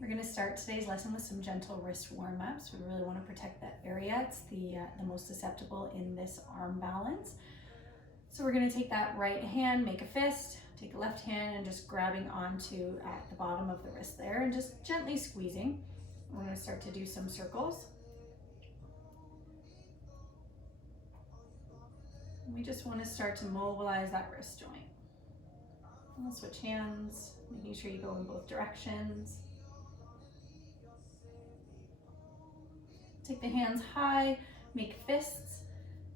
We're going to start today's lesson with some gentle wrist warm-ups. We really want to protect that area. It's the most susceptible in this arm balance. So we're going to take that right hand, make a fist, take the left hand and just grabbing onto at the bottom of the wrist there and just gently squeezing. We're going to start to do some circles. And we just want to start to mobilize that wrist joint. We'll switch hands, making sure you go in both directions. Take the hands high, make fists,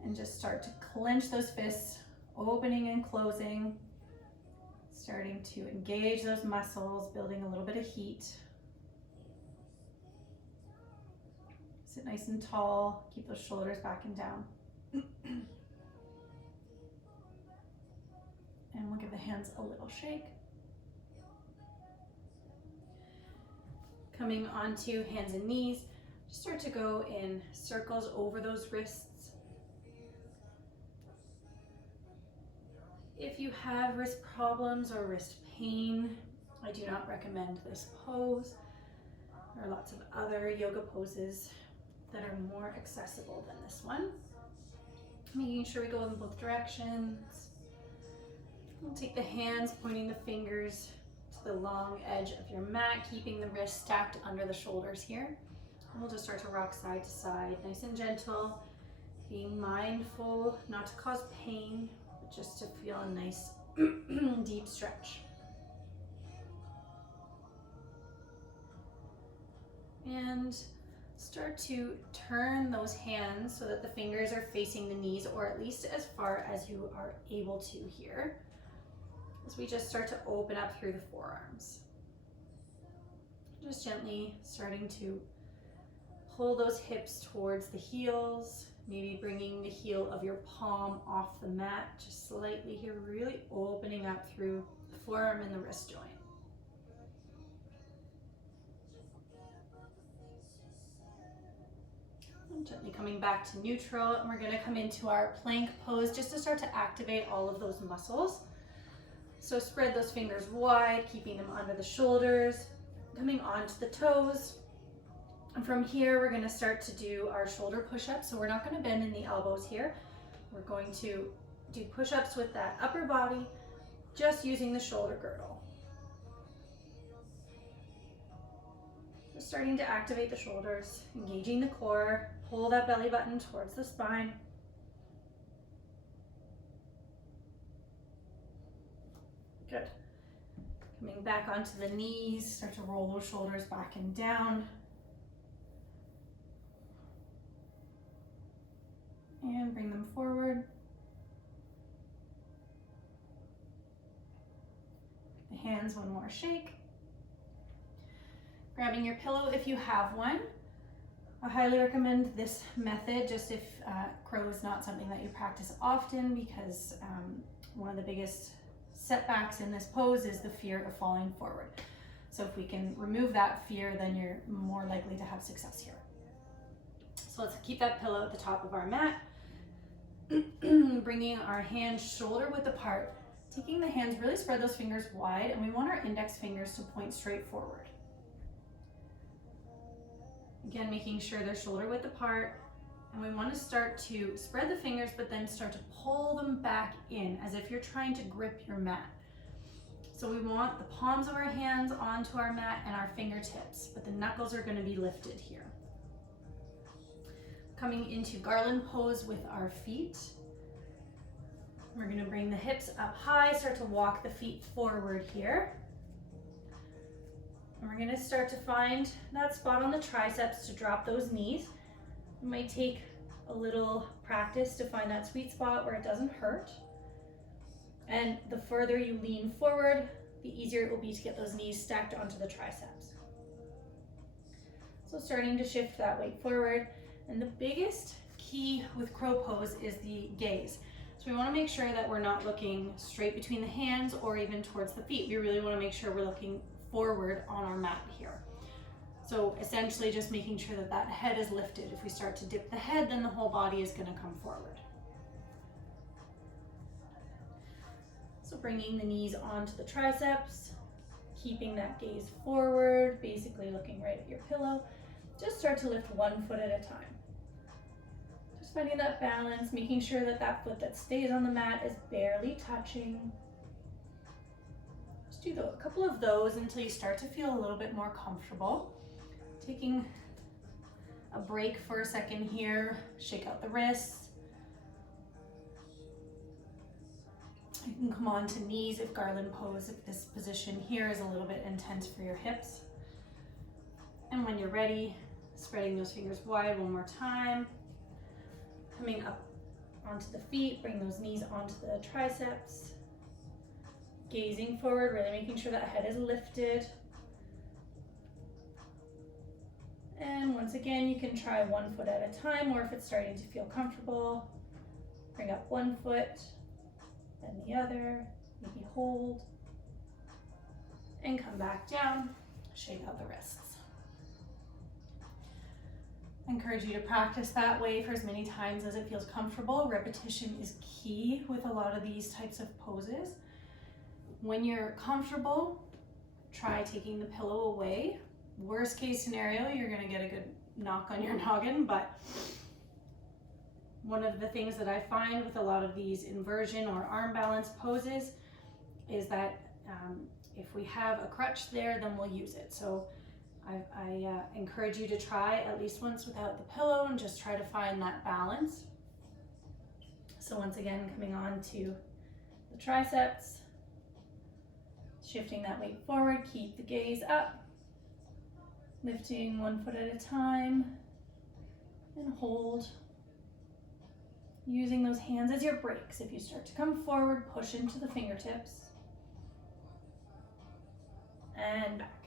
and just start to clench those fists, opening and closing, starting to engage those muscles, building a little bit of heat. Sit nice and tall, keep those shoulders back and down. And we'll give the hands a little shake. Coming onto hands and knees, just start to go in circles over those wrists. If you have wrist problems or wrist pain, I do not recommend this pose. There are lots of other yoga poses that are more accessible than this one. Making sure we go in both directions. We'll take the hands, pointing the fingers to the long edge of your mat, keeping the wrists stacked under the shoulders here. And we'll just start to rock side to side, nice and gentle, being mindful not to cause pain, but just to feel a nice deep stretch. And start to turn those hands so that the fingers are facing the knees, or at least as far as you are able to here, as we just start to open up through the forearms. Just gently starting to pull those hips towards the heels, maybe bringing the heel of your palm off the mat just slightly here, really opening up through the forearm and the wrist joint. And gently coming back to neutral, and we're going to come into our plank pose just to start to activate all of those muscles. So spread those fingers wide, keeping them under the shoulders, coming onto the toes. And from here, we're going to start to do our shoulder push-ups. So we're not going to bend in the elbows here. We're going to do push-ups with that upper body, just using the shoulder girdle. Just starting to activate the shoulders, engaging the core, pull that belly button towards the spine. Good. Coming back onto the knees, start to roll those shoulders back and down. And bring them forward. The hands, one more shake. Grabbing your pillow if you have one. I highly recommend this method just if crow is not something that you practice often, because one of the biggest setbacks in this pose is the fear of falling forward. So if we can remove that fear, then you're more likely to have success here. So let's keep that pillow at the top of our mat. Bringing our hands shoulder width apart, taking the hands, really spread those fingers wide, and we want our index fingers to point straight forward. Again, making sure they're shoulder width apart, and we want to start to spread the fingers, but then start to pull them back in as if you're trying to grip your mat. So we want the palms of our hands onto our mat and our fingertips, but the knuckles are going to be lifted here. Coming into garland pose with our feet. We're going to bring the hips up high, start to walk the feet forward here. And we're going to start to find that spot on the triceps to drop those knees. It might take a little practice to find that sweet spot where it doesn't hurt. And the further you lean forward, the easier it will be to get those knees stacked onto the triceps. So starting to shift that weight forward. And the biggest key with crow pose is the gaze. So we want to make sure that we're not looking straight between the hands or even towards the feet. We really want to make sure we're looking forward on our mat here. So essentially just making sure that that head is lifted. If we start to dip the head, then the whole body is going to come forward. So bringing the knees onto the triceps, keeping that gaze forward, basically looking right at your pillow. Just start to lift one foot at a time. Just finding that balance, making sure that that foot that stays on the mat is barely touching. Just do a couple of those until you start to feel a little bit more comfortable. Taking a break for a second here, shake out the wrists. You can come on to knees if garland pose, if this position here is a little bit intense for your hips. And when you're ready, spreading those fingers wide one more time. Coming up onto the feet, bring those knees onto the triceps. Gazing forward, really making sure that head is lifted. And once again, you can try one foot at a time, or if it's starting to feel comfortable, bring up one foot, then the other, maybe hold, and come back down, shake out the wrists. I encourage you to practice that way for as many times as it feels comfortable. Repetition is key with a lot of these types of poses. When you're comfortable, try taking the pillow away. Worst case scenario, you're gonna get a good knock on your noggin, but one of the things that I find with a lot of these inversion or arm balance poses is that if we have a crutch there, then we'll use it. So I encourage you to try at least once without the pillow and just try to find that balance. So once again, coming on to the triceps, shifting that weight forward, keep the gaze up, lifting one foot at a time, and hold. Using those hands as your brakes. If you start to come forward, push into the fingertips. And back.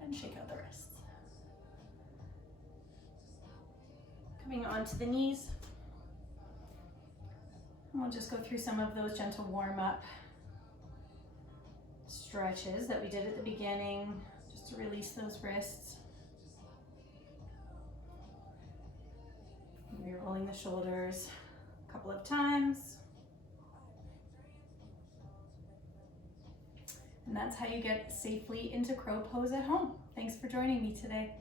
And shake out the wrists. Coming onto the knees. And we'll just go through some of those gentle warm-up stretches that we did at the beginning, just to release those wrists. You're rolling the shoulders a couple of times. And that's how you get safely into crow pose at home. Thanks for joining me today.